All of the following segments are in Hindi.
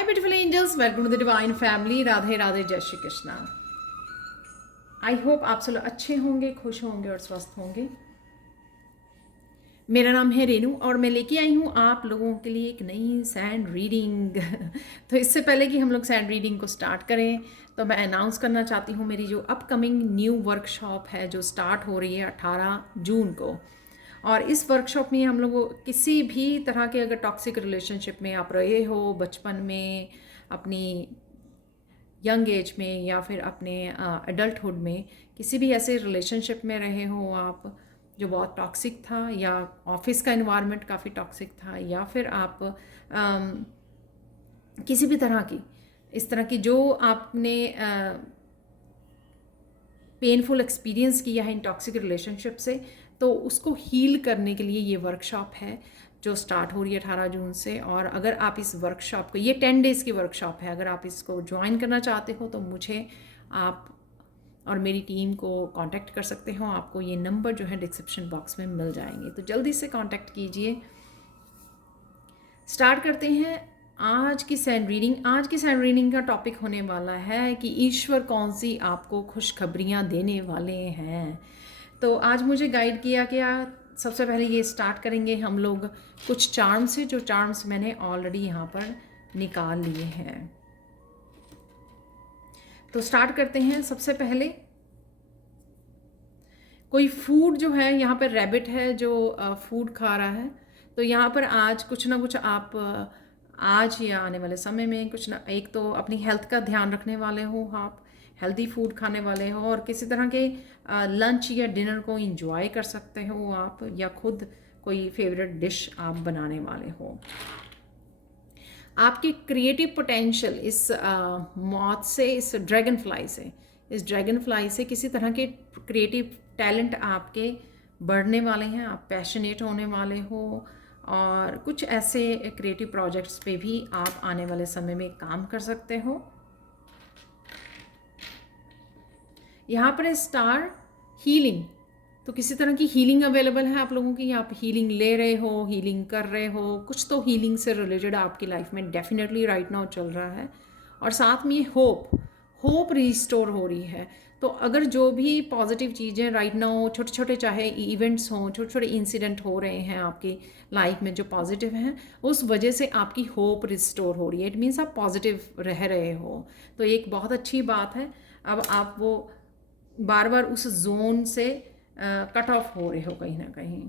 Hi beautiful angels, welcome to the divine family. Radhe Radhe, जय श्री कृष्णा। आई होप आप सब लोग अच्छे होंगे, खुश होंगे और स्वस्थ होंगे। मेरा नाम है रेनू और मैं लेके आई हूँ आप लोगों के लिए एक नई सैंड रीडिंग। तो इससे पहले कि हम लोग सैंड रीडिंग को स्टार्ट करें तो मैं अनाउंस करना चाहती हूँ मेरी जो अपकमिंग न्यू वर्कशॉप है जो स्टार्ट हो रही है 18 जून को। और इस वर्कशॉप में हम लोग किसी भी तरह के अगर टॉक्सिक रिलेशनशिप में आप रहे हो, बचपन में, अपनी यंग एज में या फिर अपने एडल्टहुड में किसी भी ऐसे रिलेशनशिप में रहे हो आप जो बहुत टॉक्सिक था, या ऑफिस का एनवायरनमेंट काफ़ी टॉक्सिक था, या फिर आप किसी भी तरह की इस तरह की जो आपने पेनफुल एक्सपीरियंस किया है इन टॉक्सिक रिलेशनशिप से, तो उसको हील करने के लिए ये वर्कशॉप है जो स्टार्ट हो रही है 18 जून से। और अगर आप इस वर्कशॉप को, ये 10 डेज़ की वर्कशॉप है, अगर आप इसको ज्वाइन करना चाहते हो तो मुझे आप और मेरी टीम को कांटेक्ट कर सकते हो। आपको ये नंबर जो है डिस्क्रिप्शन बॉक्स में मिल जाएंगे, तो जल्दी से कांटेक्ट कीजिए। स्टार्ट करते हैं आज की सैंड रीडिंग। आज की सैंड रीडिंग का टॉपिक होने वाला है कि ईश्वर कौन सी आपको खुशखबरियाँ देने वाले हैं। तो आज मुझे गाइड किया गया, सबसे पहले ये स्टार्ट करेंगे हम लोग कुछ चार्म से, जो चार्म्स मैंने ऑलरेडी यहाँ पर निकाल लिए हैं। तो स्टार्ट करते हैं। सबसे पहले कोई फूड जो है, यहाँ पर रैबिट है जो फूड खा रहा है। तो यहाँ पर आज कुछ ना कुछ आप आज या आने वाले समय में कुछ ना, एक तो अपनी हेल्थ का ध्यान रखने वाले हो, आप हेल्दी फूड खाने वाले हो और किसी तरह के लंच या डिनर को एंजॉय कर सकते हो आप, या खुद कोई फेवरेट डिश आप बनाने वाले हो। आपकी क्रिएटिव पोटेंशियल इस मौत से, इस ड्रैगन फ्लाई से किसी तरह के क्रिएटिव टैलेंट आपके बढ़ने वाले हैं। आप पैशनेट होने वाले हो और कुछ ऐसे क्रिएटिव प्रोजेक्ट्स पे भी आप आने वाले समय में काम कर सकते हो। यहाँ पर स्टार हीलिंग, तो किसी तरह की हीलिंग अवेलेबल है आप लोगों की। आप हीलिंग ले रहे हो, हीलिंग कर रहे हो, कुछ तो हीलिंग से रिलेटेड आपकी लाइफ में डेफिनेटली राइट नाउ चल रहा है। और साथ में होप रिस्टोर हो रही है। तो अगर जो भी पॉजिटिव चीज़ें राइट नाउ, छोटे छोटे चाहे इवेंट्स हों, छोटे छोटे इंसिडेंट हो रहे हैं आपकी लाइफ में जो पॉजिटिव हैं, उस वजह से आपकी होप रिस्टोर हो रही है। इट मीन्स आप पॉजिटिव रह रहे हो, तो एक बहुत अच्छी बात है। अब आप वो बार बार उस जोन से कट ऑफ हो रहे हो कहीं ना कहीं।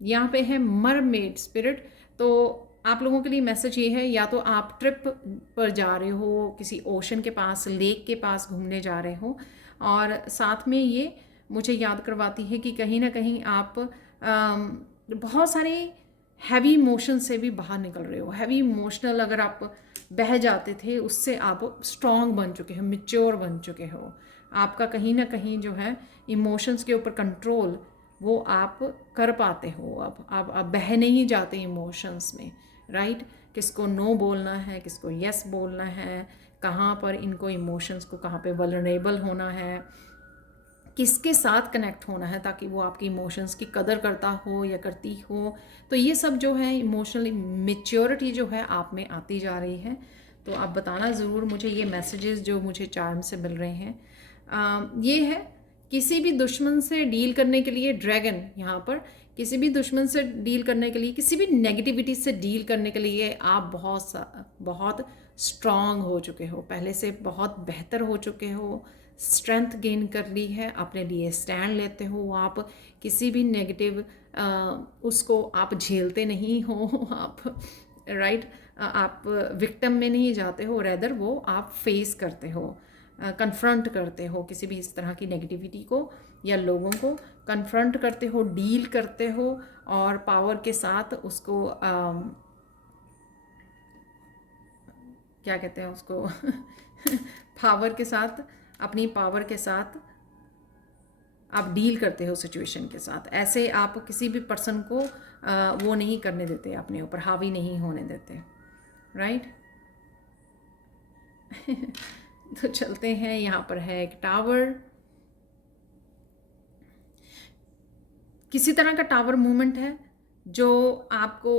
यहाँ पे है मरमेड स्पिरिट, तो आप लोगों के लिए मैसेज ये है, या तो आप ट्रिप पर जा रहे हो, किसी ओशन के पास, लेक के पास घूमने जा रहे हो, और साथ में ये मुझे याद करवाती है कि कहीं ना कहीं आप बहुत सारे हैवी इमोशन से भी बाहर निकल रहे हो। हैवी इमोशनल अगर आप बह जाते थे, उससे आप स्ट्रॉन्ग बन चुके हो, मिच्योर बन चुके हो। आपका कहीं ना कहीं जो है इमोशंस के ऊपर कंट्रोल वो आप कर पाते हो। अब आप बह नहीं जाते इमोशंस में, राइट। किसको नो बोलना है, किसको यस बोलना है, कहाँ पर इनको इमोशंस को, कहाँ पे वल्नरेबल होना है, किसके साथ कनेक्ट होना है ताकि वो आपके इमोशंस की कदर करता हो या करती हो। तो ये सब जो है इमोशनल मेच्योरिटी जो है आप में आती जा रही है। तो आप बताना ज़रूर मुझे ये मैसेजेस जो मुझे चार्म से मिल रहे हैं। ये है किसी भी दुश्मन से डील करने के लिए, ड्रैगन यहाँ पर किसी भी दुश्मन से डील करने के लिए, किसी भी नेगेटिविटी से डील करने के लिए आप बहुत स्ट्रॉन्ग हो चुके हो, पहले से बहुत बेहतर हो चुके हो, स्ट्रेंथ गेन कर ली है, अपने लिए स्टैंड लेते हो। आप किसी भी नेगेटिव उसको आप झेलते नहीं हो आप, राइट। आप विक्टिम में नहीं जाते हो, रेदर वो आप फेस करते हो, कन्फ्रंट करते हो किसी भी इस तरह की नेगेटिविटी को या लोगों को कन्फ्रंट करते हो, डील करते हो, और पावर के साथ उसको क्या कहते हैं उसको पावर के साथ, अपनी पावर के साथ आप डील करते हो सिचुएशन के साथ। ऐसे आप किसी भी पर्सन को वो नहीं करने देते, अपने ऊपर हावी नहीं होने देते, राइट। तो चलते हैं, यहाँ पर है एक टावर, किसी तरह का टावर मूवमेंट है जो आपको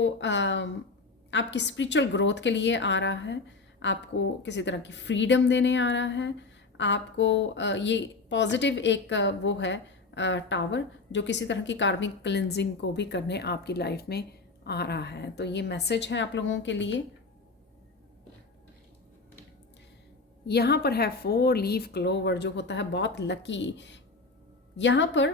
आपकी स्पिरिचुअल ग्रोथ के लिए आ रहा है। आपको किसी तरह की फ्रीडम देने आ रहा है, आपको ये पॉजिटिव एक वो है टावर जो किसी तरह की कार्मिक क्लिनजिंग को भी करने आपकी लाइफ में आ रहा है। तो ये मैसेज है आप लोगों के लिए। यहाँ पर है 4 लीफ क्लोवर जो होता है बहुत लकी। यहाँ पर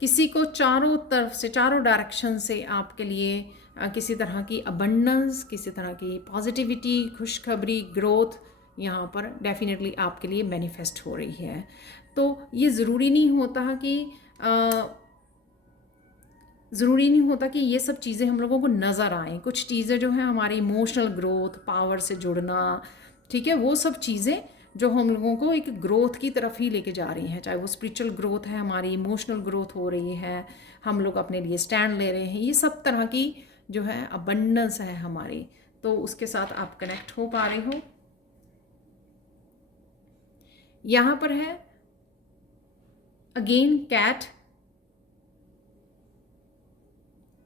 किसी को चारों तरफ से, चारों डायरेक्शन से आपके लिए किसी तरह की अबंडेंस, किसी तरह की पॉजिटिविटी, खुशखबरी, ग्रोथ यहाँ पर डेफिनेटली आपके लिए मैनिफेस्ट हो रही है। तो ये ज़रूरी नहीं होता कि ये सब चीज़ें हम लोगों को नज़र आएँ। कुछ चीज़ें जो हैं हमारी इमोशनल ग्रोथ, पावर से जुड़ना, ठीक है, वो सब चीज़ें जो हम लोगों को एक ग्रोथ की तरफ ही लेके जा रही हैं, चाहे वो स्पिरिचुअल ग्रोथ है, हमारी इमोशनल ग्रोथ हो रही है, हम लोग अपने लिए स्टैंड ले रहे हैं, ये सब तरह की जो है अबंडेंस है हमारी, तो उसके साथ आप कनेक्ट हो पा रहे हो। यहाँ पर है अगेन कैट,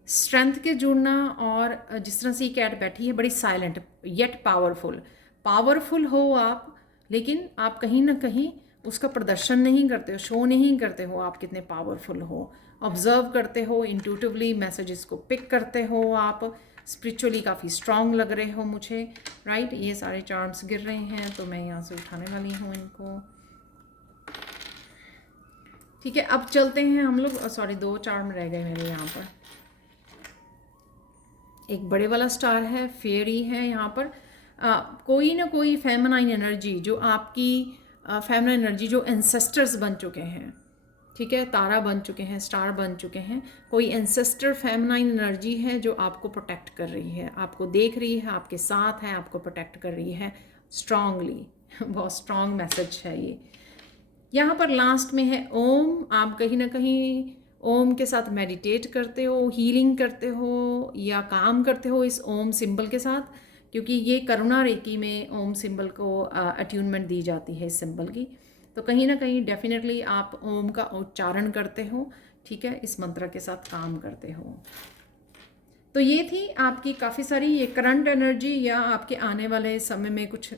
स्ट्रेंथ के जुड़ना, और जिस तरह से ये कैट बैठी है बड़ी साइलेंट येट पावरफुल हो आप, लेकिन आप कहीं ना कहीं उसका प्रदर्शन नहीं करते हो, शो नहीं करते हो आप कितने पावरफुल हो। ऑब्जर्व करते हो, इंट्यूटिवली मैसेजेस को पिक करते हो, आप स्पिरिचुअली काफ़ी स्ट्रांग लग रहे हो मुझे, राइट। ये सारे चार्म्स गिर रहे हैं तो मैं यहाँ से उठाने वाली हूँ इनको, ठीक है। अब चलते हैं हम लोग, सॉरी 2 चार्म रह गए मेरे यहाँ पर। एक बड़े वाला स्टार है, फेयरी है यहाँ पर। कोई ना कोई फेमिनाइन एनर्जी जो आपकी फेमिनाइन एनर्जी जो एंसेस्टर्स बन चुके हैं, ठीक है, तारा बन चुके हैं, स्टार बन चुके हैं, कोई एंसेस्टर फेमिनाइन एनर्जी है जो आपको प्रोटेक्ट कर रही है, आपको देख रही है, आपके साथ है, आपको प्रोटेक्ट कर रही है स्ट्रांगली। बहुत स्ट्रांग मैसेज है ये। यहाँ पर लास्ट में है ओम। आप कहीं ना कहीं ओम के साथ मेडिटेट करते हो, हीलिंग करते हो, या काम करते हो इस ओम सिंबल के साथ, क्योंकि ये करुणा रेकी में ओम सिंबल को अट्यूनमेंट दी जाती है इस सिंबल की। तो कहीं ना कहीं डेफिनेटली आप ओम का उच्चारण करते हो, ठीक है, इस मंत्र के साथ काम करते हो। तो ये थी आपकी काफ़ी सारी ये करंट एनर्जी, या आपके आने वाले समय में कुछ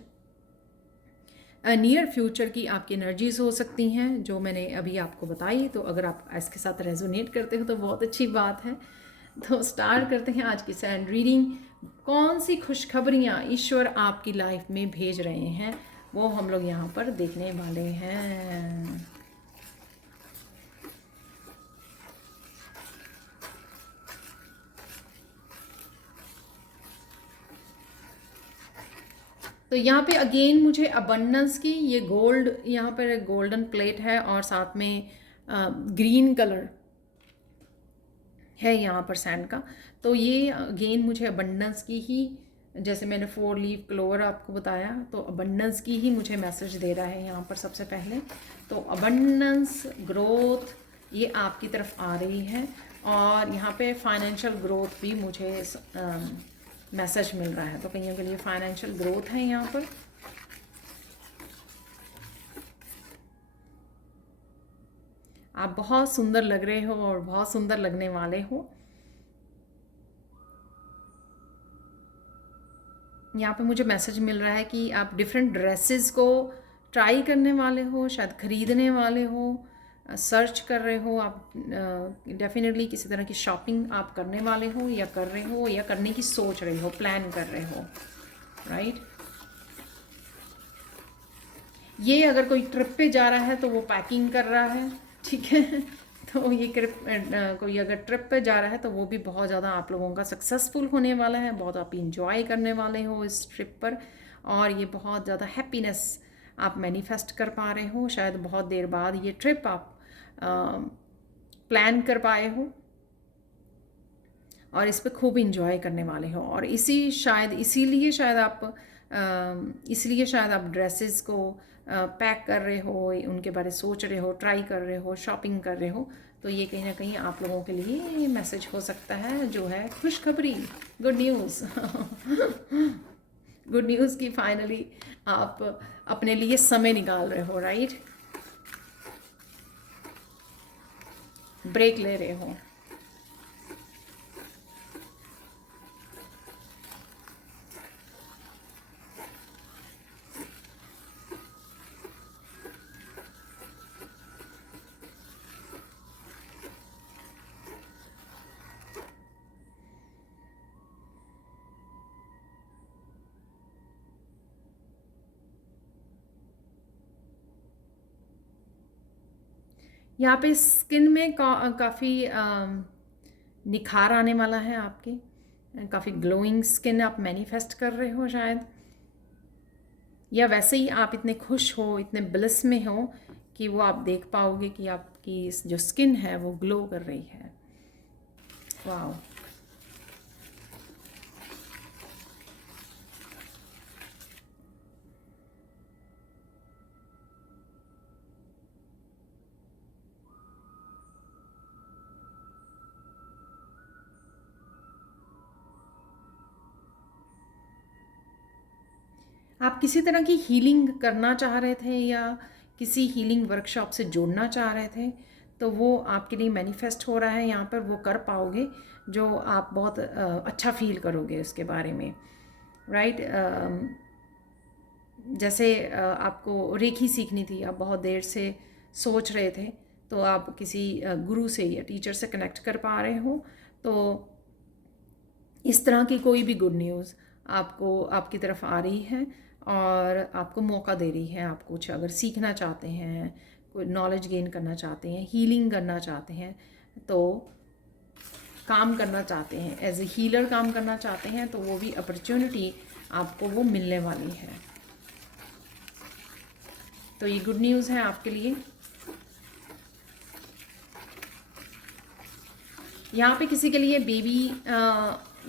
नियर फ्यूचर की आपकी एनर्जीज हो सकती हैं जो मैंने अभी आपको बताई। तो अगर आप इसके साथ रेजोनेट करते हो तो बहुत अच्छी बात है। तो स्टार्ट करते हैं आज की सैंड रीडिंग। कौन सी खुशखबरियाँ ईश्वर आपकी लाइफ में भेज रहे हैं वो हम लोग यहाँ पर देखने वाले हैं। तो यहाँ पे अगेन मुझे अबंडेंस की ये गोल्ड, यहाँ पर गोल्डन प्लेट है और साथ में ग्रीन कलर है यहाँ पर सैंड का। तो ये अगेन मुझे अबंडेंस की ही, जैसे मैंने 4 लीफ क्लोवर आपको बताया, तो अबंडेंस की ही मुझे मैसेज दे रहा है यहाँ पर सबसे पहले। तो अबंडेंस, ग्रोथ ये आपकी तरफ आ रही है, और यहाँ पे फाइनेंशियल ग्रोथ भी मुझे मैसेज मिल रहा है। तो कईयों के लिए फाइनेंशियल ग्रोथ है यहाँ पर। आप बहुत सुंदर लग रहे हो और बहुत सुंदर लगने वाले हो। यहाँ पे मुझे मैसेज मिल रहा है कि आप डिफरेंट ड्रेसेस को ट्राई करने वाले हो, शायद खरीदने वाले हो, सर्च कर रहे हो आप, डेफिनेटली किसी तरह की शॉपिंग आप करने वाले हो, या कर रहे हो, या करने की सोच रहे हो, प्लान कर रहे हो, राइट। ये अगर कोई ट्रिप पे जा रहा है तो वो पैकिंग कर रहा है, ठीक है। तो ये कोई अगर ट्रिप पे जा रहा है तो वो भी बहुत ज़्यादा आप लोगों का सक्सेसफुल होने वाला है, बहुत आप इंजॉय करने वाले हो इस ट्रिप पर, और ये बहुत ज़्यादा हैप्पीनेस आप मैनिफेस्ट कर पा रहे हो। शायद बहुत देर बाद ये ट्रिप आप प्लान कर पाए हो और इस पर खूब इंजॉय करने वाले हो, और इसीलिए शायद आप ड्रेसेस को पैक कर रहे हो, उनके बारे सोच रहे हो, ट्राई कर रहे हो, शॉपिंग कर रहे हो। तो ये कहीं ना कहीं आप लोगों के लिए मैसेज हो सकता है जो है खुशखबरी, गुड न्यूज़। गुड न्यूज़ की फाइनली आप अपने लिए समय निकाल रहे हो, राइट, ब्रेक ले रहे हो। यहाँ पे स्किन में काफ़ी निखार आने वाला है आपके, काफ़ी ग्लोइंग स्किन आप मैनिफेस्ट कर रहे हो शायद, या वैसे ही आप इतने खुश हो, इतने ब्लिस में हो कि वो आप देख पाओगे कि आपकी जो स्किन है वो ग्लो कर रही है। वाह। आप किसी तरह की हीलिंग करना चाह रहे थे या किसी हीलिंग वर्कशॉप से जोड़ना चाह रहे थे, तो वो आपके लिए मैनिफेस्ट हो रहा है यहाँ पर, वो कर पाओगे, जो आप बहुत अच्छा फील करोगे उसके बारे में, राइट। जैसे आपको रेखी सीखनी थी, आप बहुत देर से सोच रहे थे, तो आप किसी गुरु से या टीचर से कनेक्ट कर पा रहे हो, तो इस तरह की कोई भी गुड न्यूज़ आपको आपकी तरफ आ रही है और आपको मौका दे रही है। आप कुछ अगर सीखना चाहते हैं, कोई नॉलेज गेन करना चाहते हैं, हीलिंग करना चाहते हैं, तो काम करना चाहते हैं, एज ए हीलर काम करना चाहते हैं, तो वो भी अपॉर्चुनिटी आपको वो मिलने वाली है। तो ये गुड न्यूज़ है आपके लिए। यहाँ पे किसी के लिए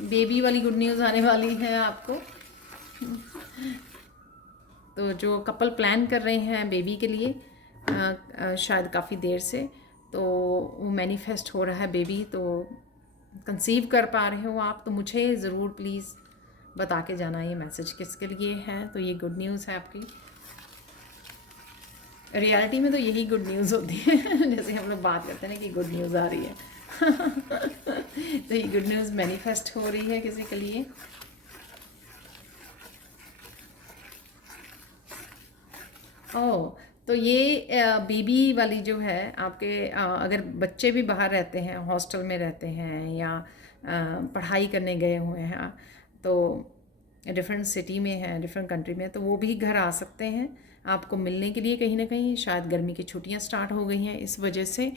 बेबी वाली गुड न्यूज़ आने वाली है आपको। तो जो कपल प्लान कर रहे हैं बेबी के लिए शायद काफ़ी देर से, तो वो मैनिफेस्ट हो रहा है बेबी, तो कंसीव कर पा रहे हो आप, तो मुझे ज़रूर प्लीज़ बता के जाना ये मैसेज किसके लिए है। तो ये गुड न्यूज़ है आपकी। रियलिटी में तो यही गुड न्यूज़ होती है जैसे हम लोग बात करते हैं ना कि गुड न्यूज़ आ रही है तो ये गुड न्यूज़ मैनिफेस्ट हो रही है किसी के लिए। ओह, तो ये बेबी वाली जो है आपके, अगर बच्चे भी बाहर रहते हैं, हॉस्टल में रहते हैं या पढ़ाई करने गए हुए हैं, तो डिफरेंट सिटी में हैं, डिफरेंट कंट्री में, तो वो भी घर आ सकते हैं आपको मिलने के लिए कहीं ना कहीं। शायद गर्मी की छुट्टियां स्टार्ट हो गई हैं इस वजह से,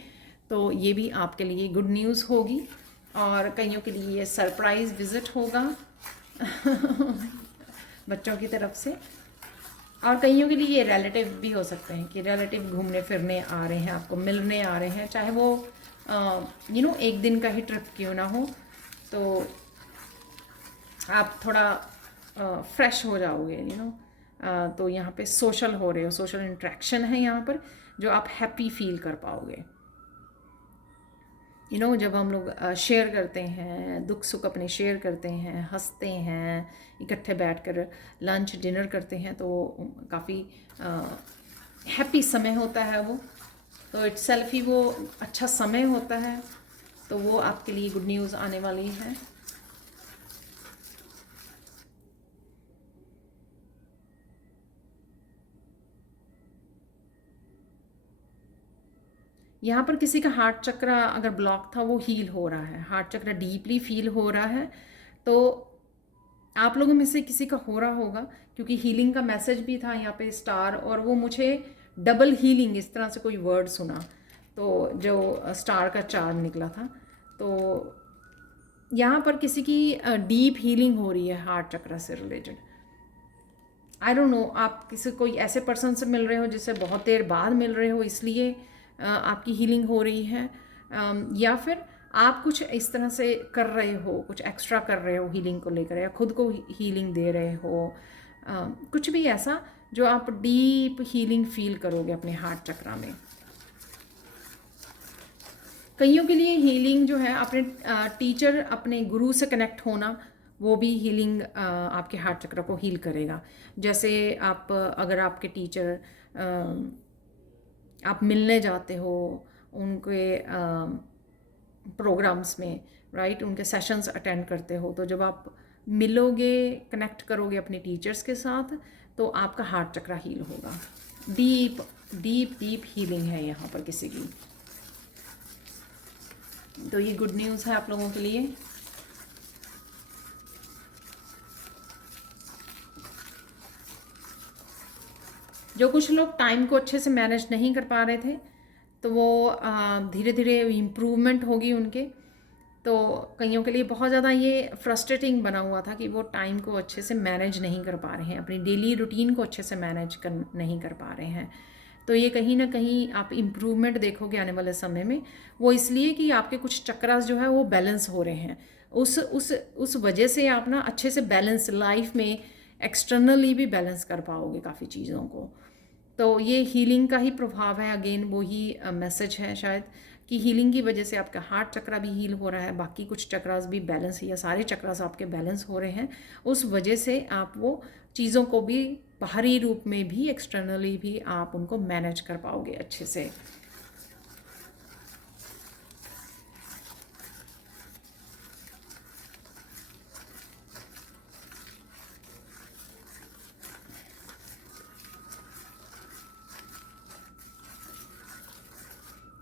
तो ये भी आपके लिए गुड न्यूज़ होगी। और कईयों के लिए ये सरप्राइज़ विज़िट होगा बच्चों की तरफ से। और कईयों के लिए ये रिलेटिव भी हो सकते हैं कि रिलेटिव घूमने फिरने आ रहे हैं, आपको मिलने आ रहे हैं, चाहे वो एक दिन का ही ट्रिप क्यों ना हो, तो आप थोड़ा फ्रेश हो जाओगे, तो यहाँ पे सोशल हो रहे हो, सोशल इंट्रैक्शन है यहाँ पर, जो आप हैप्पी फील कर पाओगे। जब हम लोग शेयर करते हैं, दुख सुख अपने शेयर करते हैं, हंसते हैं, इकट्ठे बैठकर लंच डिनर करते हैं, तो काफ़ी हैप्पी समय होता है वो, तो इट्सेल्फ ही वो अच्छा समय होता है। तो वो आपके लिए गुड न्यूज़ आने वाली है। यहाँ पर किसी का हार्ट चक्र अगर ब्लॉक था वो हील हो रहा है, हार्ट चक्र डीपली फील हो रहा है। तो आप लोगों में से किसी का हो रहा होगा, क्योंकि हीलिंग का मैसेज भी था यहाँ पे स्टार, और वो मुझे डबल हीलिंग इस तरह से कोई वर्ड सुना, तो जो स्टार का चार्ट निकला था, तो यहाँ पर किसी की डीप हीलिंग हो रही है हार्ट चक्र से रिलेटेड। आई डोंट नो, आप किसी कोई ऐसे पर्सन से मिल रहे हो जिससे बहुत देर बाद मिल रहे हो, इसलिए आपकी हीलिंग हो रही है, या फिर आप कुछ इस तरह से कर रहे हो, कुछ एक्स्ट्रा कर रहे हो हीलिंग को लेकर, या खुद को हीलिंग दे रहे हो, कुछ भी ऐसा जो आप डीप हीलिंग फील करोगे अपने हार्ट चक्रा में। कईयों के लिए हीलिंग जो है अपने टीचर, अपने गुरु से कनेक्ट होना, वो भी हीलिंग आपके हार्ट चक्र को हील करेगा। जैसे आप अगर आपके टीचर, आप मिलने जाते हो उनके प्रोग्राम्स में, राइट, उनके सेशंस अटेंड करते हो, तो जब आप मिलोगे, कनेक्ट करोगे अपने टीचर्स के साथ, तो आपका हार्ट चक्र हील होगा। डीप डीप डीप हीलिंग है यहाँ पर किसी की। तो ये गुड न्यूज़ है आप लोगों के लिए। जो कुछ लोग टाइम को अच्छे से मैनेज नहीं कर पा रहे थे, तो वो धीरे धीरे इम्प्रूवमेंट होगी उनके। तो कईयों के लिए बहुत ज़्यादा ये फ्रस्ट्रेटिंग बना हुआ था कि वो टाइम को अच्छे से मैनेज नहीं कर पा रहे हैं, अपनी डेली रूटीन को अच्छे से मैनेज कर नहीं कर पा रहे हैं। तो ये कहीं ना कहीं आप इम्प्रूवमेंट देखोगे आने वाले समय में। वो इसलिए कि आपके कुछ चक्रास जो है वो बैलेंस हो रहे हैं। उस वजह से आप ना अच्छे से बैलेंस लाइफ में एक्सटर्नली भी बैलेंस कर पाओगे काफ़ी चीज़ों को। तो ये हीलिंग का ही प्रभाव है, अगेन वही मैसेज है शायद, कि हीलिंग की वजह से आपका हार्ट चक्रा भी हील हो रहा है, बाकी कुछ चक्रास भी बैलेंस, या सारे चक्रास आपके बैलेंस हो रहे हैं। उस वजह से आप वो चीज़ों को भी बाहरी रूप में भी, एक्सटर्नली भी आप उनको मैनेज कर पाओगे अच्छे से।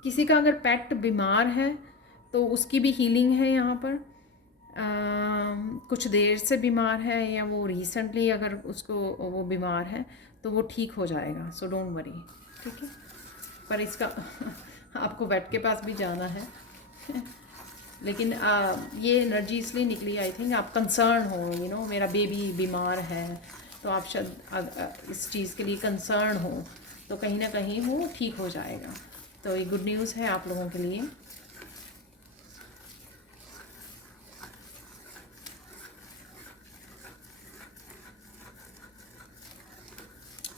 किसी का अगर पेट बीमार है तो उसकी भी हीलिंग है यहाँ पर। कुछ देर से बीमार है या वो रिसेंटली अगर उसको वो बीमार है तो वो ठीक हो जाएगा, सो डोंट वरी, ठीक है। पर इसका आपको वेट के पास भी जाना है लेकिन ये एनर्जी इसलिए निकली, आई थिंक आप कंसर्न हो, यू नो मेरा बेबी बीमार है, तो आप शायद इस चीज़ के लिए कंसर्न हो, तो कहीं ना कहीं वो ठीक हो जाएगा। तो ये गुड न्यूज़ है आप लोगों के लिए।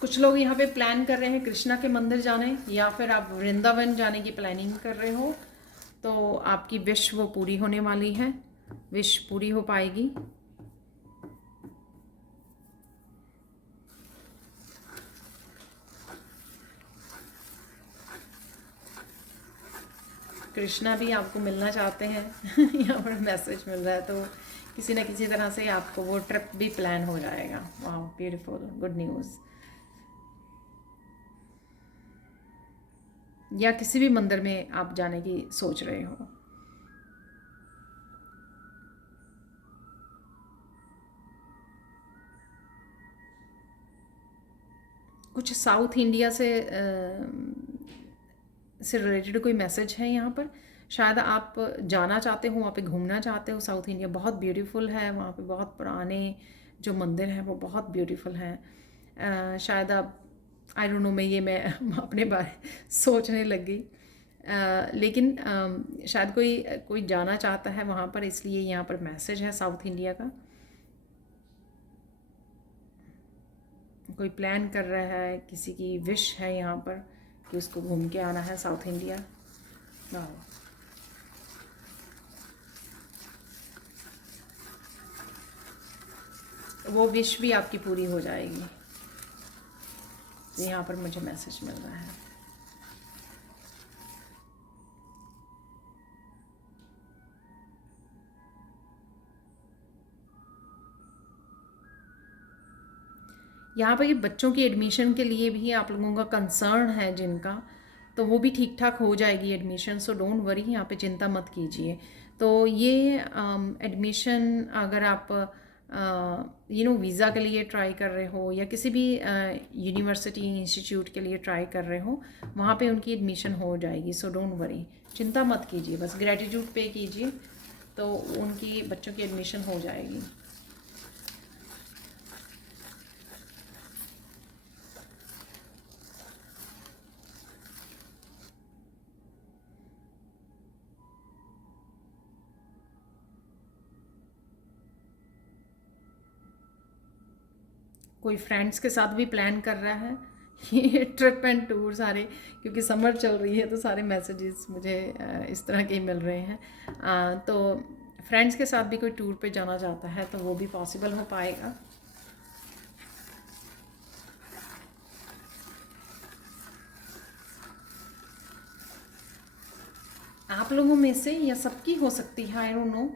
कुछ लोग यहाँ पे प्लान कर रहे हैं कृष्णा के मंदिर जाने, या फिर आप वृंदावन जाने की प्लानिंग कर रहे हो, तो आपकी विश वो पूरी होने वाली है, विश पूरी हो पाएगी। कृष्णा भी आपको मिलना चाहते हैं यहाँ पर मैसेज मिल रहा है, तो किसी न किसी तरह से आपको वो ट्रिप भी प्लान हो जाएगा। वाह, ब्यूटीफुल, गुड न्यूज़। या किसी भी मंदिर में आप जाने की सोच रहे हो। कुछ साउथ इंडिया से रिलेटेड कोई मैसेज है यहाँ पर। शायद आप जाना चाहते हो, वहाँ पे घूमना चाहते हो। साउथ इंडिया बहुत ब्यूटीफुल है, वहाँ पे बहुत पुराने जो मंदिर हैं वो बहुत ब्यूटीफुल हैं। शायद आप, आई डोंट नो, मैं अपने बारे सोचने लग गई। लेकिन शायद कोई जाना चाहता है वहाँ पर, इसलिए यहाँ पर मैसेज है साउथ इंडिया का। कोई प्लान कर रहा है, किसी की विश है यहाँ पर कि उसको घूम के आना है साउथ इंडिया। वो विश भी आपकी पूरी हो जाएगी, तो यहाँ पर मुझे मैसेज मिल रहा है। यहाँ पर ये बच्चों की एडमिशन के लिए भी आप लोगों का कंसर्न है जिनका, तो वो भी ठीक ठाक हो जाएगी एडमिशन, सो डोंट वरी, यहाँ पे चिंता मत कीजिए। तो ये एडमिशन अगर आप वीज़ा के लिए ट्राई कर रहे हो, या किसी भी यूनिवर्सिटी इंस्टीट्यूट के लिए ट्राई कर रहे हो, वहाँ पे उनकी एडमिशन हो जाएगी, सो डोंट वरी, चिंता मत कीजिए, बस ग्रेटिट्यूड पे कीजिए, तो उनकी बच्चों की एडमिशन हो जाएगी। कोई फ्रेंड्स के साथ भी प्लान कर रहा है ये ट्रिप एंड टूर सारे, क्योंकि समर चल रही है तो सारे मैसेजेस मुझे इस तरह के ही मिल रहे हैं। तो फ्रेंड्स के साथ भी कोई टूर पे जाना चाहता है तो वो भी पॉसिबल हो पाएगा। आप लोगों में से या सबकी हो सकती है, आई डोंट नो,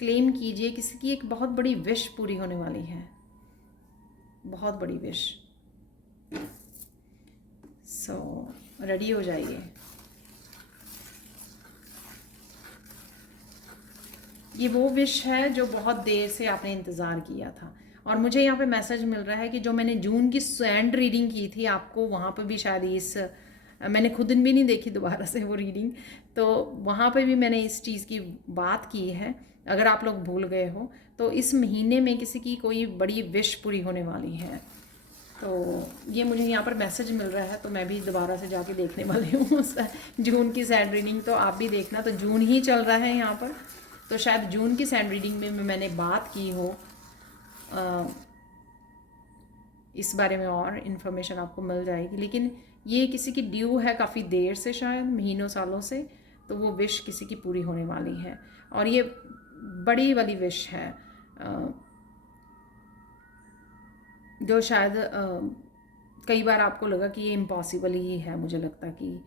क्लेम कीजिए किसी की एक बहुत बड़ी विश पूरी होने वाली है, बहुत बड़ी विश। सो रेडी हो जाइए। ये वो विश है जो बहुत देर से आपने इंतज़ार किया था, और मुझे यहाँ पे मैसेज मिल रहा है कि जो मैंने जून की सैंड रीडिंग की थी आपको, वहाँ पे भी शायद इस मैंने खुद भी नहीं देखी दोबारा से वो रीडिंग, तो वहाँ पे भी मैंने इस चीज़ की बात की है। अगर आप लोग भूल गए हो तो इस महीने में किसी की कोई बड़ी विश पूरी होने वाली है। तो ये मुझे यहाँ पर मैसेज मिल रहा है, तो मैं भी दोबारा से जाके देखने वाली हूँ जून की सैंड रीडिंग। तो आप भी देखना, तो जून ही चल रहा है यहाँ पर, तो शायद जून की सैंड रीडिंग में मैंने बात की हो इस बारे में, और इन्फॉर्मेशन आपको मिल जाएगी। लेकिन ये किसी की ड्यू है काफ़ी देर से, शायद महीनों सालों से, तो वो विश किसी की पूरी होने वाली है। और ये बड़ी वाली विश है जो शायद कई बार आपको लगा कि ये इम्पॉसिबल ही है, मुझे लगता कि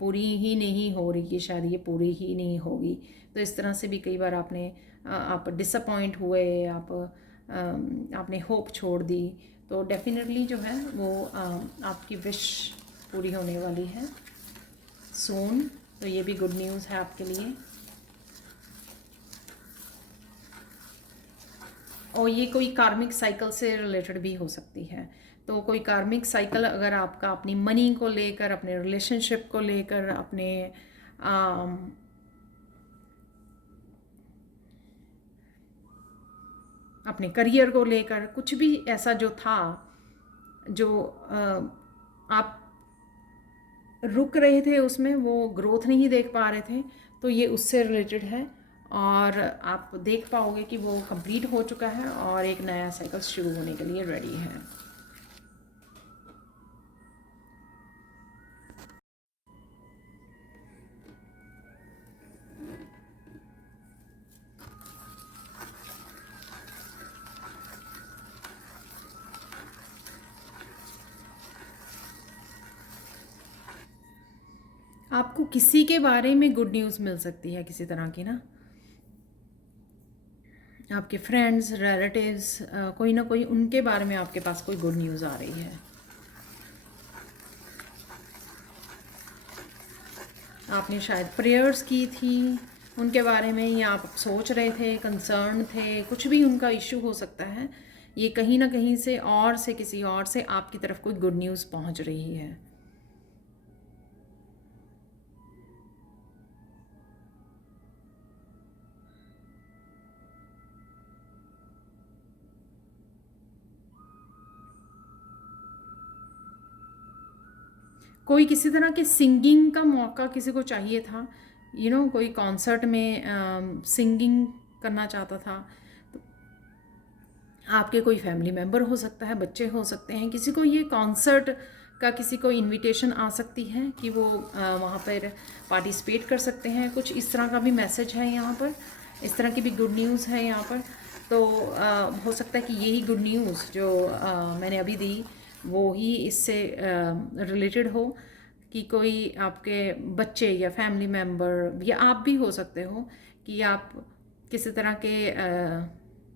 पूरी ही नहीं हो रही, कि शायद ये पूरी ही नहीं होगी। तो इस तरह से भी कई बार आप डिसअपॉइंट हुए, आपने होप छोड़ दी, तो डेफिनेटली जो है वो आपकी विश पूरी होने वाली है सून। तो ये भी गुड न्यूज़ है आपके लिए। और ये कोई कार्मिक साइकिल से रिलेटेड भी हो सकती है। तो कोई कार्मिक साइकिल अगर आपका अपनी मनी को लेकर, अपने रिलेशनशिप को लेकर, अपने करियर को लेकर, कुछ भी ऐसा जो था, जो आप रुक रहे थे उसमें, वो ग्रोथ नहीं देख पा रहे थे, तो ये उससे रिलेटेड है। और आप देख पाओगे कि वो कंप्लीट हो चुका है और एक नया साइकिल शुरू होने के लिए रेडी है। आपको किसी के बारे में गुड न्यूज़ मिल सकती है, किसी तरह की ना, आपके फ्रेंड्स, रिलेटिव्स, कोई ना कोई, उनके बारे में आपके पास कोई गुड न्यूज़ आ रही है। आपने शायद प्रेयर्स की थी उनके बारे में, या आप सोच रहे थे, कंसर्न थे, कुछ भी उनका इशू हो सकता है। ये कहीं ना कहीं से, और से किसी और से आपकी तरफ कोई गुड न्यूज़ पहुंच रही है। कोई किसी तरह के सिंगिंग का मौका किसी को चाहिए था, कोई कॉन्सर्ट में सिंगिंग करना चाहता था। तो आपके कोई फैमिली मेम्बर हो सकता है, बच्चे हो सकते हैं, किसी को ये कॉन्सर्ट का, किसी को इनविटेशन आ सकती है कि वो वहाँ पर पार्टिसिपेट कर सकते हैं। कुछ इस तरह का भी मैसेज है यहाँ पर, इस तरह की भी गुड न्यूज़ है यहाँ पर। तो हो सकता है कि यही गुड न्यूज़ जो मैंने अभी दी, वो ही इससे रिलेटेड हो, कि कोई आपके बच्चे या फैमिली मेम्बर, या आप भी हो सकते हो कि आप किसी तरह के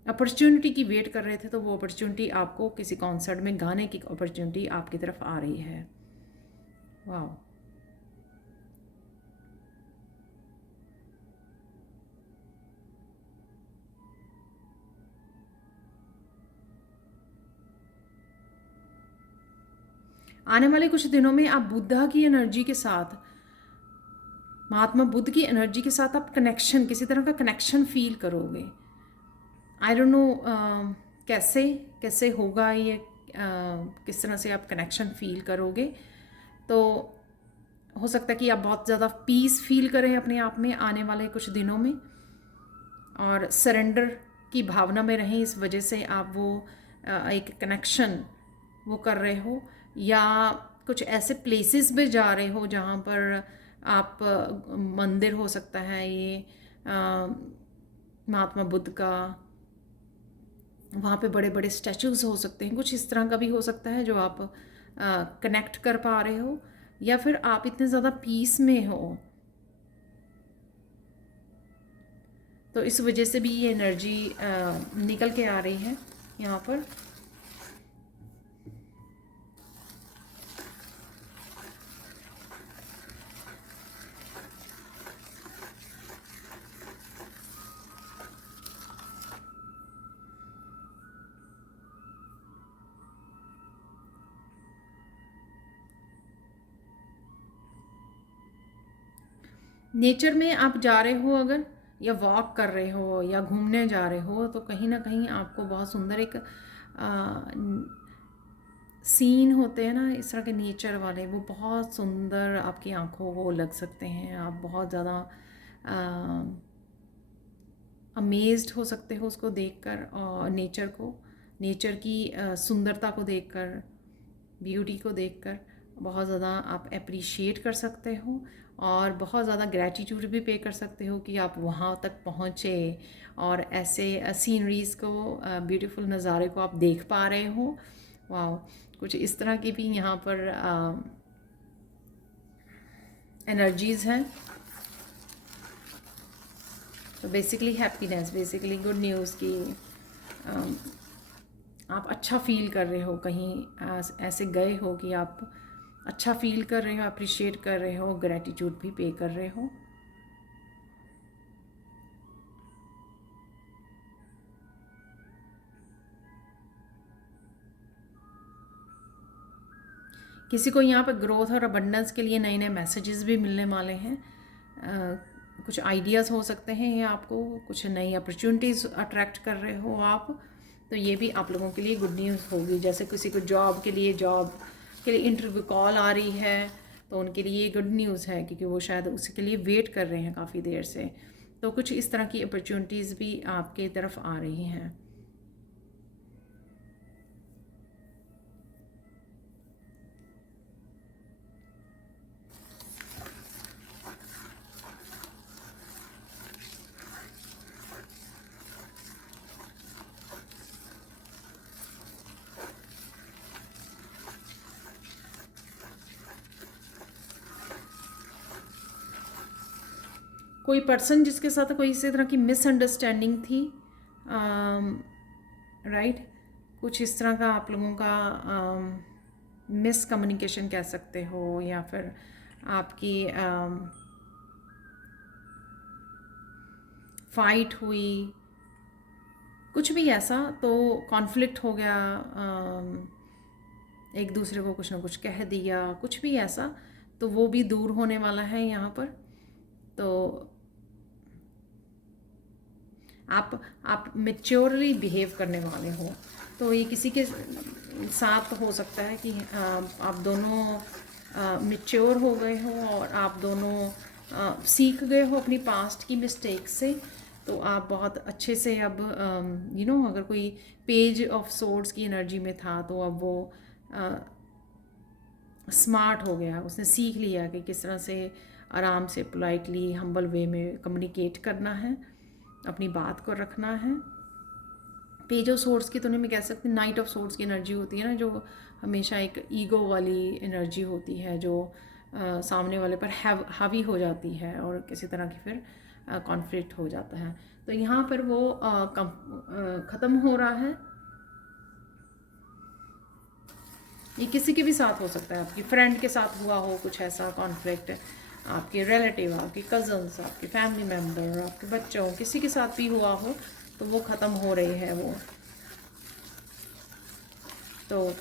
अपॉर्चुनिटी की वेट कर रहे थे, तो वो अपॉर्चुनिटी आपको किसी कॉन्सर्ट में गाने की अपॉर्चुनिटी आपकी तरफ आ रही है। वाह। आने वाले कुछ दिनों में आप बुद्धा की एनर्जी के साथ, महात्मा बुद्ध की एनर्जी के साथ आप कनेक्शन, किसी तरह का कनेक्शन फील करोगे। आई डोंट नो कैसे कैसे होगा ये, किस तरह से आप कनेक्शन फील करोगे। तो हो सकता है कि आप बहुत ज़्यादा पीस फील करें अपने आप में आने वाले कुछ दिनों में, और सरेंडर की भावना में रहें। इस वजह से आप वो एक कनेक्शन वो कर रहे हो, या कुछ ऐसे प्लेसेस में जा रहे हो जहाँ पर आप, मंदिर हो सकता है ये महात्मा बुद्ध का, वहाँ पे बड़े बड़े स्टैचूज़ हो सकते हैं, कुछ इस तरह का भी हो सकता है जो आप कनेक्ट कर पा रहे हो, या फिर आप इतने ज़्यादा पीस में हो, तो इस वजह से भी ये एनर्जी निकल के आ रही है यहाँ पर। नेचर में आप जा रहे हो अगर, या वॉक कर रहे हो या घूमने जा रहे हो, तो कहीं ना कहीं आपको बहुत सुंदर एक सीन होते हैं ना इस तरह के नेचर वाले, वो बहुत सुंदर आपकी आंखों को लग सकते हैं। आप बहुत ज़्यादा अमेज्ड हो सकते हो उसको देखकर, और नेचर को, नेचर की सुंदरता को देखकर, ब्यूटी को देखकर बहुत ज़्यादा आप अप्रिशिएट कर सकते हो, और बहुत ज़्यादा ग्रैटिट्यूड भी पे कर सकते हो कि आप वहाँ तक पहुँचे और ऐसे सीनरीज़ को, ब्यूटीफुल नज़ारे को आप देख पा रहे हो। वाह, कुछ इस तरह की भी यहाँ पर एनर्जीज़ हैं। तो basically happiness, basically good news की आप अच्छा फील कर रहे हो, कहीं ऐसे गए हो कि आप अच्छा फील कर रहे हो, अप्रिशिएट कर रहे हो, ग्रैटिट्यूड भी पे कर रहे हो। किसी को यहाँ पर ग्रोथ और अबंडेंस के लिए नए नए मैसेजेस भी मिलने वाले हैं। कुछ आइडियाज़ हो सकते हैं, ये आपको कुछ नई अपॉर्चुनिटीज़ अट्रैक्ट कर रहे हो आप, तो ये भी आप लोगों के लिए गुड न्यूज़ होगी। जैसे किसी को जॉब के लिए इंटरव्यू कॉल आ रही है, तो उनके लिए गुड न्यूज़ है, क्योंकि वो शायद उसके लिए वेट कर रहे हैं काफ़ी देर से। तो कुछ इस तरह की अपॉर्चुनिटीज़ भी आपके तरफ आ रही हैं। कोई पर्सन जिसके साथ कोई इसी तरह की मिसअंडरस्टैंडिंग थी, राइट, कुछ इस तरह का आप लोगों का मिसकम्युनिकेशन कह सकते हो, या फिर आपकी फाइट हुई, कुछ भी ऐसा, तो कॉन्फ्लिक्ट हो गया, एक दूसरे को कुछ ना कुछ कह दिया, कुछ भी ऐसा, तो वो भी दूर होने वाला है यहाँ पर। तो आप मेच्योरली बिहेव करने वाले हो। तो ये किसी के साथ हो सकता है कि आप दोनों मेच्योर हो गए हो, और आप दोनों सीख गए हो अपनी पास्ट की मिस्टेक से। तो आप बहुत अच्छे से अब अगर कोई पेज ऑफ सोर्ड्स की एनर्जी में था, तो अब वो स्मार्ट हो गया, उसने सीख लिया कि किस तरह से आराम से, पोलाइटली, हम्बल वे में कम्युनिकेट करना है, अपनी बात को रखना है। पेज ऑफ सोर्ड्स की तुलना में कह सकते हैं नाइट ऑफ सोर्ड्स की एनर्जी होती है ना, जो हमेशा एक ईगो वाली एनर्जी होती है, जो सामने वाले पर हावी हो जाती है और किसी तरह की फिर कॉन्फ्लिक्ट हो जाता है। तो यहाँ पर वो ख़त्म हो रहा है। ये किसी के भी साथ हो सकता है, आपकी फ्रेंड के साथ हुआ हो कुछ ऐसा कॉन्फ्लिक्ट, आपके रिलेटिव, आपके कज़न्स, आपके फैमिली मेम्बर, आपके बच्चों, किसी के साथ भी हुआ हो, तो वो ख़त्म हो रही है वो। तो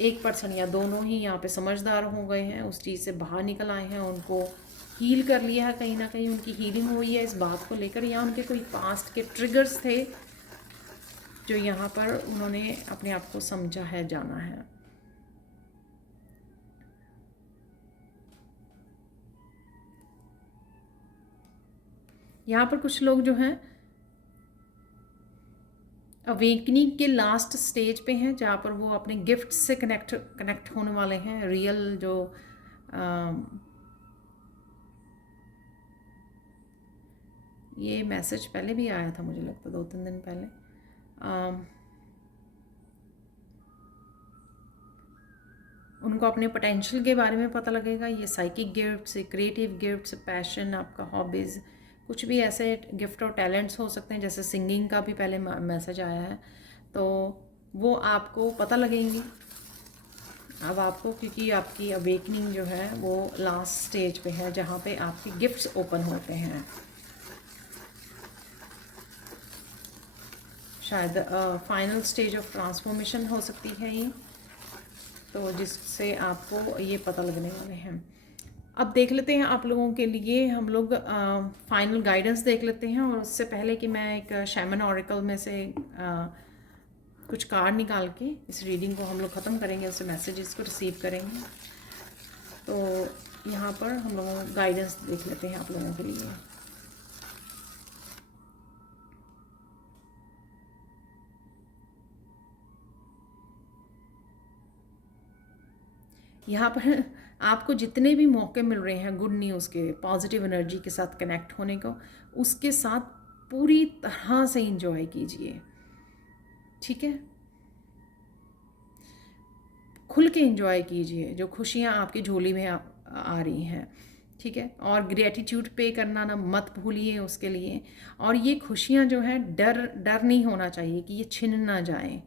एक पर्सन या दोनों ही यहाँ पे समझदार हो गए हैं, उस चीज़ से बाहर निकल आए हैं, उनको हील कर लिया है, कहीं ना कहीं उनकी हीलिंग हुई है इस बात को लेकर, या उनके कोई पास्ट के ट्रिगर्स थे जो यहाँ पर उन्होंने अपने आप को समझा है, जाना है। यहाँ पर कुछ लोग जो हैं अवेकनिंग के लास्ट स्टेज पे हैं, जहाँ पर वो अपने गिफ्ट से कनेक्ट होने वाले हैं। रियल जो ये मैसेज पहले भी आया था, मुझे लगता 2-3 दिन पहले। उनको अपने पोटेंशियल के बारे में पता लगेगा। ये psychic gifts, creative gifts, passion, आपका हॉबीज़, कुछ भी ऐसे गिफ्ट और टैलेंट्स हो सकते हैं। जैसे सिंगिंग का भी पहले मैसेज आया है, तो वो आपको पता लगेंगी अब आपको, क्योंकि आपकी अवेकनिंग जो है वो लास्ट स्टेज पे है, जहाँ पे आपके गिफ्ट्स ओपन होते हैं। शायद फाइनल स्टेज ऑफ ट्रांसफॉर्मेशन हो सकती है ये, तो जिससे आपको ये पता लगने वाले हैं। अब देख लेते हैं आप लोगों के लिए हम लोग फाइनल गाइडेंस देख लेते हैं, और उससे पहले कि मैं एक शैमन ऑरेकल में से कुछ कार्ड निकाल के इस रीडिंग को हम लोग ख़त्म करेंगे, उससे मैसेजेस को रिसीव करेंगे। तो यहाँ पर हम लोग गाइडेंस देख लेते हैं आप लोगों के लिए। यहाँ पर आपको जितने भी मौके मिल रहे हैं गुड न्यूज़ के, पॉजिटिव एनर्जी के साथ कनेक्ट होने को, उसके साथ पूरी तरह से इंजॉय कीजिए, ठीक है। खुल के इंजॉय कीजिए जो खुशियाँ आपकी झोली में आ रही हैं, ठीक है। और ग्रेटिट्यूड पे करना ना मत भूलिए उसके लिए। और ये खुशियाँ जो हैं, डर नहीं होना चाहिए कि ये छिन ना जाएं।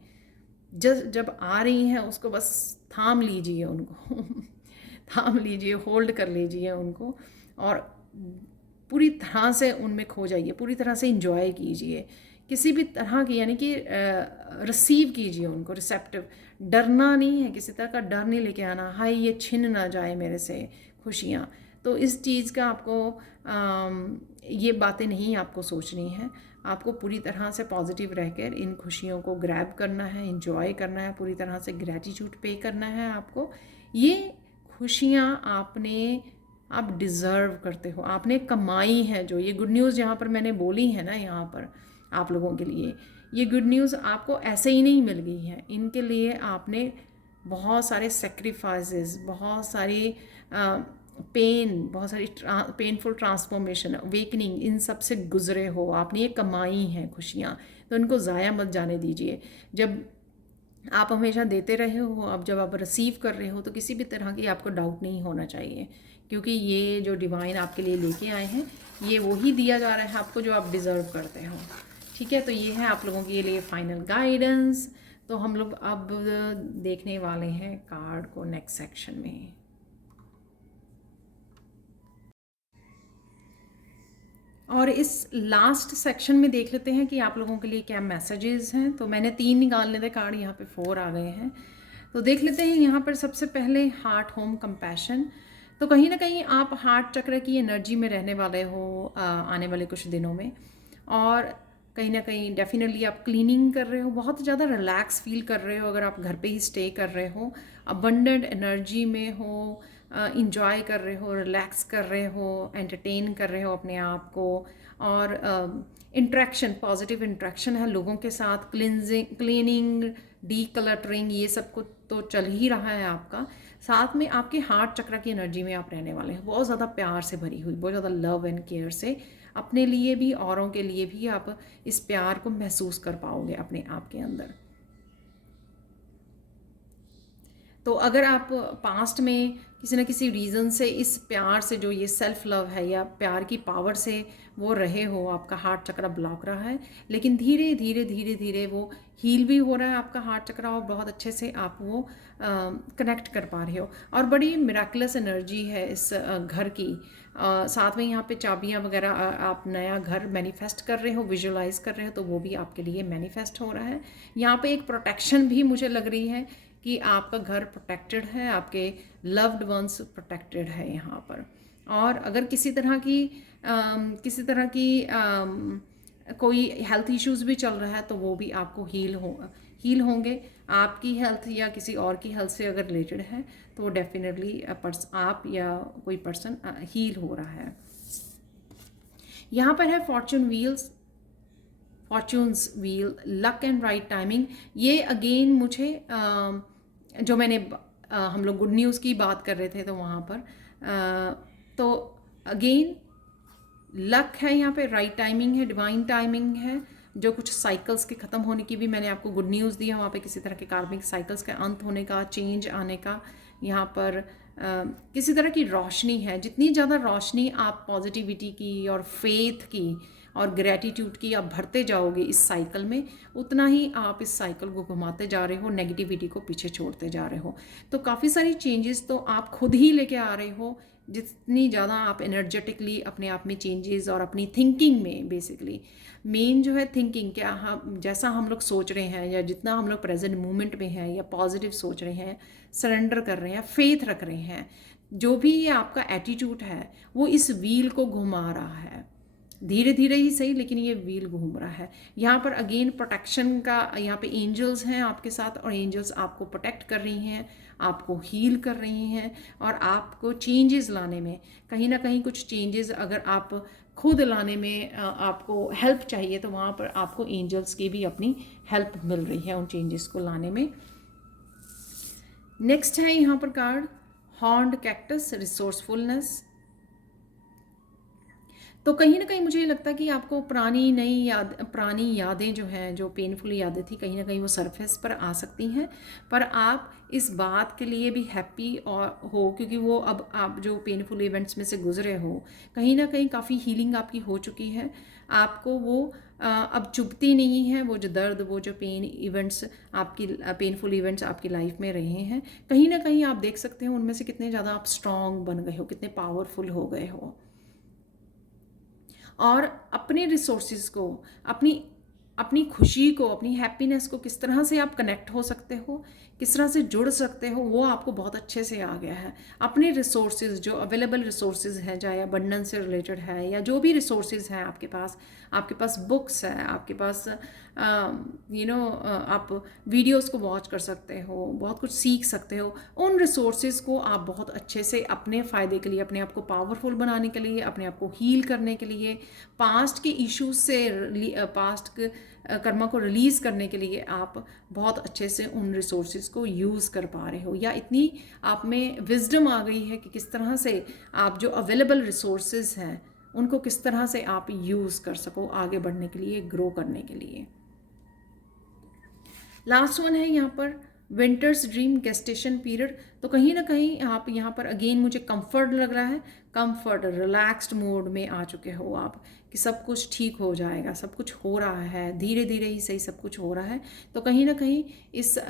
जब आ रही हैं उसको बस थाम लीजिए उनको थाम लीजिए, होल्ड कर लीजिए उनको, और पूरी तरह से उनमें खो जाइए, पूरी तरह से इंजॉय कीजिए किसी भी तरह की, यानी कि रिसीव कीजिए उनको, रिसेप्टिव। डरना नहीं है, किसी तरह का डर नहीं लेके आना, हाय ये छिन ना जाए मेरे से खुशियाँ। तो इस चीज़ का आपको ये बातें नहीं आपको सोचनी है। आपको पूरी तरह से पॉजिटिव रहकर इन खुशियों को ग्रैब करना है, इंजॉय करना है, पूरी तरह से ग्रैटिट्यूड पे करना है आपको। ये खुशियाँ आप डिज़र्व करते हो, आपने कमाई है। जो ये गुड न्यूज़ यहाँ पर मैंने बोली है ना, यहाँ पर आप लोगों के लिए ये गुड न्यूज़ आपको ऐसे ही नहीं मिल गई है। इनके लिए आपने बहुत सारे सेक्रीफाइसेस, बहुत सारी बहुत सारी पेनफुल ट्रांसफॉर्मेशन, अवेकनिंग, इन सब से गुजरे हो। आपने ये कमाई हैं खुशियाँ, तो इनको ज़ाया मत जाने दीजिए। जब आप हमेशा देते रहे हो, अब जब आप रिसीव कर रहे हो तो किसी भी तरह की आपको डाउट नहीं होना चाहिए, क्योंकि ये जो डिवाइन आपके लिए लेके आए हैं, ये वही दिया जा रहा है आपको जो आप डिज़र्व करते हो, ठीक है। तो ये है आप लोगों के लिए फाइनल गाइडेंस। तो हम लोग अब देखने वाले हैं कार्ड को नेक्स्ट सेक्शन में। और इस लास्ट सेक्शन में देख लेते हैं कि आप लोगों के लिए क्या मैसेजेस हैं। तो मैंने 3 निकालने थे कार्ड, यहाँ पे 4 आ गए हैं। तो देख लेते हैं यहाँ पर सबसे पहले हार्ट होम कंपैशन। तो कहीं ना कहीं आप हार्ट चक्र की एनर्जी में रहने वाले हो आने वाले कुछ दिनों में, और कहीं ना कहीं डेफिनेटली आप क्लीनिंग कर रहे हो, बहुत ज़्यादा रिलैक्स फील कर रहे हो अगर आप घर पे ही स्टे कर रहे हो, अबंडेंट एनर्जी में हो, इंजॉय कर रहे हो, रिलैक्स कर रहे हो, एंटरटेन कर रहे हो अपने आप को। और इंट्रैक्शन, पॉजिटिव इंट्रैक्शन है लोगों के साथ, क्लीनिंग, डी कलटरिंग, ये सब कुछ तो चल ही रहा है आपका। साथ में आपके हार्ट चक्र की एनर्जी में आप रहने वाले हैं, बहुत ज़्यादा प्यार से भरी हुई, बहुत ज़्यादा लव एंड केयर से, अपने लिए भी औरों के लिए भी आप इस प्यार को महसूस कर पाओगे अपने आप के अंदर। तो अगर आप पास्ट में किसी न किसी रीज़न से इस प्यार से, जो ये सेल्फ लव है या प्यार की पावर से वो रहे हो, आपका हार्ट चक्र ब्लॉक रहा है, लेकिन धीरे धीरे धीरे धीरे वो हील भी हो रहा है आपका हार्ट चक्र, और बहुत अच्छे से आप वो कनेक्ट कर पा रहे हो। और बड़ी मिराकुलस एनर्जी है इस घर की। साथ में यहाँ पे चाबियाँ वगैरह, आप नया घर मैनिफेस्ट कर रहे हो, विजुअलाइज कर रहे हो, तो वो भी आपके लिए मैनिफेस्ट हो रहा है। यहाँ पे एक प्रोटेक्शन भी मुझे लग रही है कि आपका घर प्रोटेक्टेड है, आपके लव्ड वंस प्रोटेक्टेड है यहाँ पर। और अगर किसी तरह की कोई हेल्थ इश्यूज़ भी चल रहा है, तो वो भी आपको हील होंगे। आपकी हेल्थ या किसी और की हेल्थ से अगर रिलेटेड है, तो डेफिनेटली आप या कोई पर्सन हील हो रहा है। यहाँ पर है fortunes wheel, luck and right timing. ये अगेन मुझे जो मैंने हम लोग गुड न्यूज़ की बात कर रहे थे, तो वहाँ पर तो अगेन लक है, यहाँ पे राइट टाइमिंग है, डिवाइन टाइमिंग है। जो कुछ साइकिल्स के ख़त्म होने की भी मैंने आपको गुड न्यूज़ दी है, वहाँ पे किसी तरह के कार्मिक साइकिल्स के अंत होने का, चेंज आने का। यहाँ पर किसी तरह की रोशनी है। जितनी ज़्यादा रोशनी आप पॉजिटिविटी की और फेथ की और ग्रैटिट्यूड की आप भरते जाओगे इस साइकिल में, उतना ही आप इस साइकिल को घुमाते जा रहे हो, नेगेटिविटी को पीछे छोड़ते जा रहे हो। तो काफ़ी सारी चेंजेस तो आप खुद ही लेके आ रहे हो। जितनी ज़्यादा आप एनर्जेटिकली अपने आप में चेंजेस, और अपनी थिंकिंग में बेसिकली मेन जो है थिंकिंग, क्या हम जैसा हम लोग सोच रहे हैं, या जितना हम लोग प्रेजेंट मोमेंट में हैं, या पॉजिटिव सोच रहे हैं, सरेंडर कर रहे हैं, फेथ रख रहे हैं, जो भी ये आपका एटीट्यूड है वो इस व्हील को घुमा रहा है, धीरे धीरे ही सही, लेकिन ये व्हील घूम रहा है। यहाँ पर अगेन प्रोटेक्शन का, यहाँ पे एंजल्स हैं आपके साथ, और एंजल्स आपको प्रोटेक्ट कर रही हैं, आपको हील कर रही हैं, और आपको चेंजेस लाने में, कहीं ना कहीं कुछ चेंजेस अगर आप खुद लाने में आपको हेल्प चाहिए, तो वहाँ पर आपको एंजल्स की भी अपनी हेल्प मिल रही है उन चेंजेस को लाने में। नेक्स्ट है यहाँ पर कार्ड हॉर्न्ड कैक्टस, रिसोर्सफुलनेस। तो कहीं ना कहीं मुझे ये लगता है कि आपको पुरानी यादें जो हैं, जो पेनफुल यादें थी, कहीं ना कहीं वो सरफेस पर आ सकती हैं, पर आप इस बात के लिए भी हैप्पी हो, क्योंकि वो अब आप जो पेनफुल इवेंट्स में से गुजरे हो, कहीं ना कहीं काफ़ी हीलिंग आपकी हो चुकी है। आपको वो अब चुभती नहीं है, वो जो दर्द, वो जो पेनफुल इवेंट्स आपकी लाइफ में रहे हैं, कहीं ना कहीं आप देख सकते हो उनमें से कितने ज़्यादा आप स्ट्रॉन्ग बन गए हो, कितने पावरफुल हो गए हो, और अपने रिसोर्सेज को, अपनी अपनी खुशी को, अपनी हैप्पीनेस को किस तरह से आप कनेक्ट हो सकते हो, किस तरह से जुड़ सकते हो, वो आपको बहुत अच्छे से आ गया है। अपने रिसोर्सेज, जो अवेलेबल रिसोर्सेज हैं, चाहे अबंडेंस से रिलेटेड है या जो भी रिसोर्सेज हैं आपके पास बुक्स है, आपके पास आप वीडियोस को वॉच कर सकते हो, बहुत कुछ सीख सकते हो। उन रिसोर्सेज को आप बहुत अच्छे से अपने फ़ायदे के लिए, अपने आप को पावरफुल बनाने के लिए, अपने आप को हील करने के लिए, पास्ट के इश्यूज से, पास्ट कर्मा को रिलीज़ करने के लिए आप बहुत अच्छे से उन रिसोर्सेज को यूज़ कर पा रहे हो, या इतनी आप में विजडम आ गई है कि किस तरह से आप जो अवेलेबल रिसोर्सेज हैं उनको किस तरह से आप यूज़ कर सको आगे बढ़ने के लिए, ग्रो करने के लिए। लास्ट वन है यहाँ पर विंटर्स ड्रीम गेस्टेशन पीरियड। तो कहीं ना कहीं आप यहाँ पर अगेन मुझे कंफर्ट लग रहा है, कंफर्ट, रिलैक्स्ड मोड में आ चुके हो आप, कि सब कुछ ठीक हो जाएगा, सब कुछ हो रहा है, धीरे धीरे ही सही सब कुछ हो रहा है। तो कहीं ना कहीं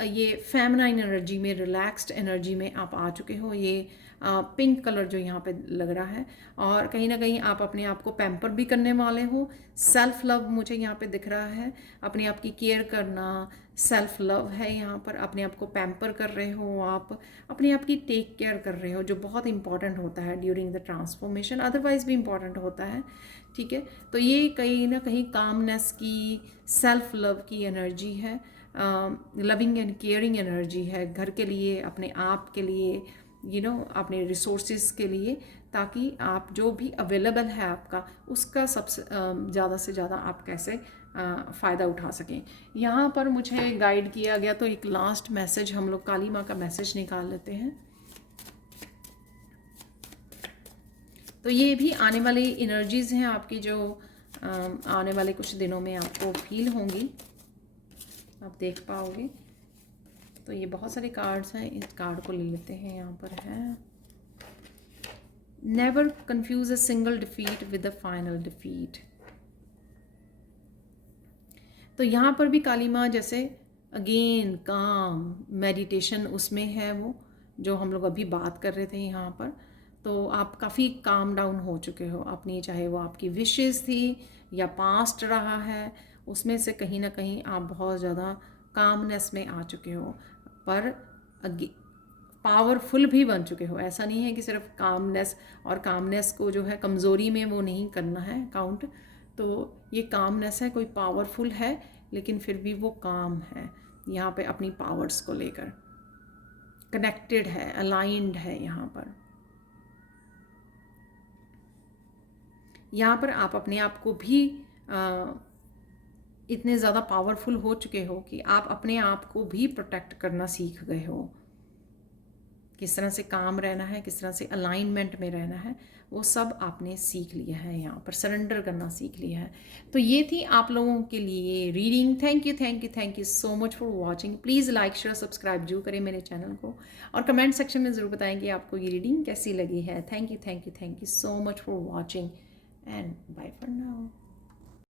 ये फेमिनाइन एनर्जी में, रिलैक्स्ड एनर्जी में आप आ चुके हो। ये पिंक कलर जो यहाँ पे लग रहा है, और कहीं ना कहीं आप अपने आप को पैम्पर भी करने वाले हो। सेल्फ लव मुझे यहाँ पे दिख रहा है, अपने आप की केयर करना सेल्फ लव है। यहाँ पर अपने आप को पैम्पर कर रहे हो, आप अपने आप की टेक केयर कर रहे हो, जो बहुत इंपॉर्टेंट होता है ड्यूरिंग द ट्रांसफॉर्मेशन, अदरवाइज भी इंपॉर्टेंट होता है। ठीक है, तो ये कहीं ना कहीं कामनेस की, सेल्फ लव की एनर्जी है, लविंग एंड केयरिंग एनर्जी है, घर के लिए, अपने आप के लिए, अपने रिसोर्सेज के लिए, ताकि आप जो भी अवेलेबल है आपका, उसका सबसे ज़्यादा से ज़्यादा आप कैसे फ़ायदा उठा सकें। यहाँ पर मुझे गाइड किया गया, तो एक लास्ट मैसेज हम लोग काली माँ का मैसेज निकाल लेते हैं। तो ये भी आने वाली एनर्जीज़ हैं आपकी, जो आने वाले कुछ दिनों में आपको फील होंगी, आप देख पाओगे। तो ये बहुत सारे कार्ड्स हैं, इस कार्ड को ले लेते हैं। यहाँ पर है never confuse a single defeat with a final defeat. तो यहाँ पर भी काली माँ जैसे अगेन काम, मेडिटेशन उसमें है, वो जो हम लोग अभी बात कर रहे थे यहाँ पर। तो आप काफ़ी काम डाउन हो चुके हो अपनी, चाहे वो आपकी विशेज़ थी या पास्ट रहा है, उसमें से कहीं ना कहीं आप बहुत ज़्यादा कामनेस में आ चुके हो, पर पावरफुल भी बन चुके हो। ऐसा नहीं है कि सिर्फ कामनेस, और कामनेस को जो है कमज़ोरी में वो नहीं करना है काउंट। तो ये कामनेस है, कोई पावरफुल है लेकिन फिर भी वो काम है, यहाँ पे अपनी पावर्स को लेकर कनेक्टेड है, अलाइंड है। यहाँ पर आप अपने आप को भी इतने ज़्यादा पावरफुल हो चुके हो कि आप अपने आप को भी प्रोटेक्ट करना सीख गए हो, किस तरह से काम रहना है, किस तरह से अलाइनमेंट में रहना है, वो सब आपने सीख लिया है, यहाँ पर सरेंडर करना सीख लिया है। तो ये थी आप लोगों के लिए reading. Thank you so much for watching. Please like, share, subscribe जरूर करें मेरे चैनल को, और कमेंट सेक्शन में ज़रूर बताएं कि आपको ये रीडिंग कैसी लगी है। Thank you so much for watching, and bye for now.